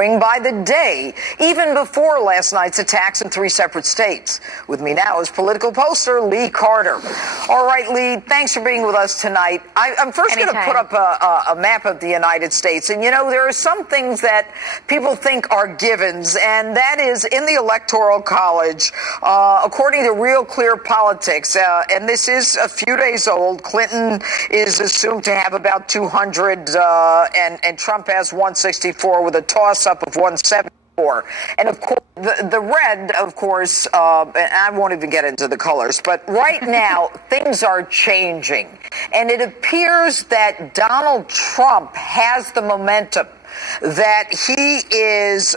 by the day, even before last night's attacks in 3 separate states. With me now is political poster Lee Carter. All right, Lee, thanks for being with us tonight. I'm first going to put up a map of the United States. And, you know, there are some things that people think are givens, and that is in the Electoral College, according to Real Clear Politics, and this is a few days old, Clinton is assumed to have about 200, and Trump has 164 with a toss-up of 174. And of course, the red, of course, and I won't even get into the colors, but right now things are changing. And it appears that Donald Trump has the momentum, that he is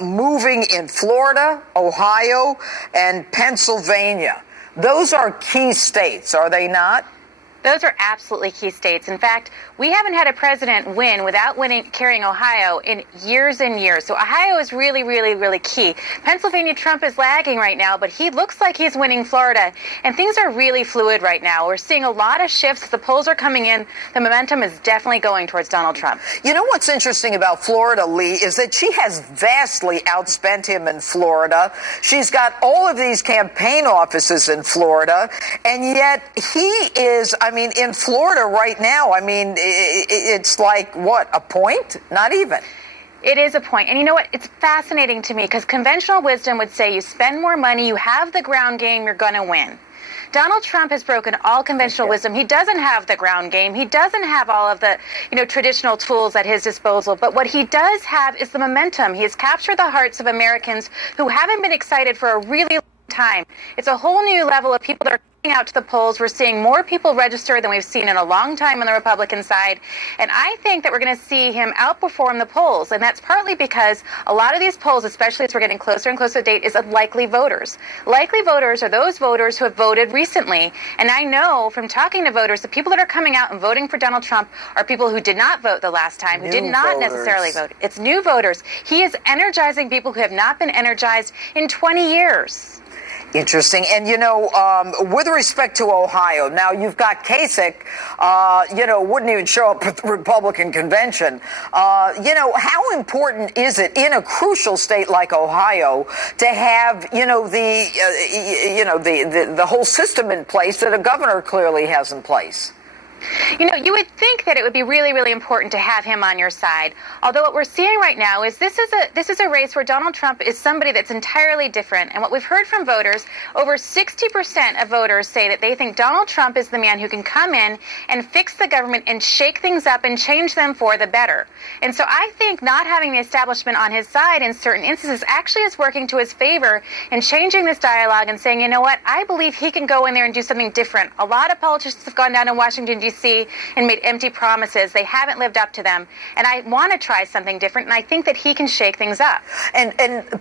moving in Florida, Ohio, and Pennsylvania. Those are key states, are they not? Those are absolutely key states. In fact, we haven't had a president win without carrying Ohio in years and years. So Ohio is really, really, really key. Pennsylvania, Trump is lagging right now, but he looks like he's winning Florida. And things are really fluid right now. We're seeing a lot of shifts. The polls are coming in. The momentum is definitely going towards Donald Trump. You know what's interesting about Florida, Lee, is that she has vastly outspent him in Florida. She's got all of these campaign offices in Florida, and yet he is, in Florida right now, it's like, what, a point? Not even. It is a point. And you know what? It's fascinating to me because conventional wisdom would say you spend more money, you have the ground game, you're going to win. Donald Trump has broken all conventional wisdom. He doesn't have the ground game. He doesn't have all of the, traditional tools at his disposal. But what he does have is the momentum. He has captured the hearts of Americans who haven't been excited for a really long time. It's a whole new level of people that are out to the polls. We're seeing more people register than we've seen in a long time on the Republican side. And I think that we're going to see him outperform the polls. And that's partly because a lot of these polls, especially as we're getting closer and closer to date, is of likely voters. Likely voters are those voters who have voted recently. And I know from talking to voters, the people that are coming out and voting for Donald Trump are people who did not vote the last time, who did not necessarily vote. It's new voters. He is energizing people who have not been energized in 20 years. Interesting. And, with respect to Ohio, now you've got Kasich, wouldn't even show up at the Republican convention. How important is it in a crucial state like Ohio to have, the whole system in place that a governor clearly has in place? You would think that it would be really, really important to have him on your side. Although what we're seeing right now is this is a race where Donald Trump is somebody that's entirely different. And what we've heard from voters, over 60% of voters say that they think Donald Trump is the man who can come in and fix the government and shake things up and change them for the better. And so I think not having the establishment on his side in certain instances actually is working to his favor in changing this dialogue and saying, you know what, I believe he can go in there and do something different. A lot of politicians have gone down to Washington, D.C. and made empty promises. They haven't lived up to them. And I want to try something different, and I think that he can shake things up. And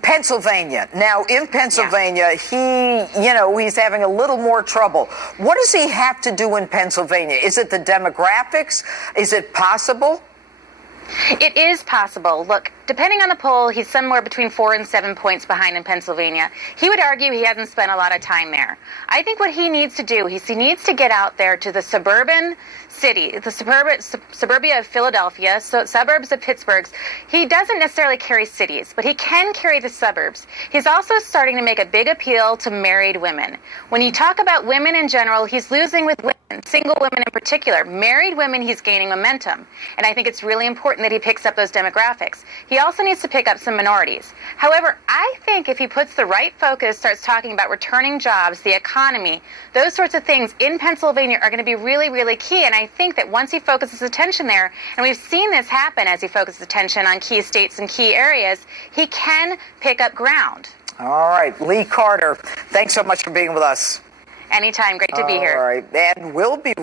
Pennsylvania. Now, in Pennsylvania, he's having a little more trouble. What does he have to do in Pennsylvania? Is it the demographics? Is it possible? It is possible. Look, depending on the poll, he's somewhere between 4 and 7 points behind in Pennsylvania. He would argue he hasn't spent a lot of time there. I think what he needs to do is he needs to get out there to the suburban city, the suburbia of Philadelphia, so suburbs of Pittsburgh. He doesn't necessarily carry cities, but he can carry the suburbs. He's also starting to make a big appeal to married women. When you talk about women in general, he's losing with women, single women in particular. Married women, he's gaining momentum. And I think it's really important that he picks up those demographics. He also needs to pick up some minorities. However, I think if he puts the right focus, starts talking about returning jobs, the economy, those sorts of things in Pennsylvania are going to be really, really key. And I think that once he focuses attention there, and we've seen this happen as he focuses attention on key states and key areas, he can pick up ground. All right. Lee Carter, thanks so much for being with us. Anytime. Great to be here. All right. And we'll be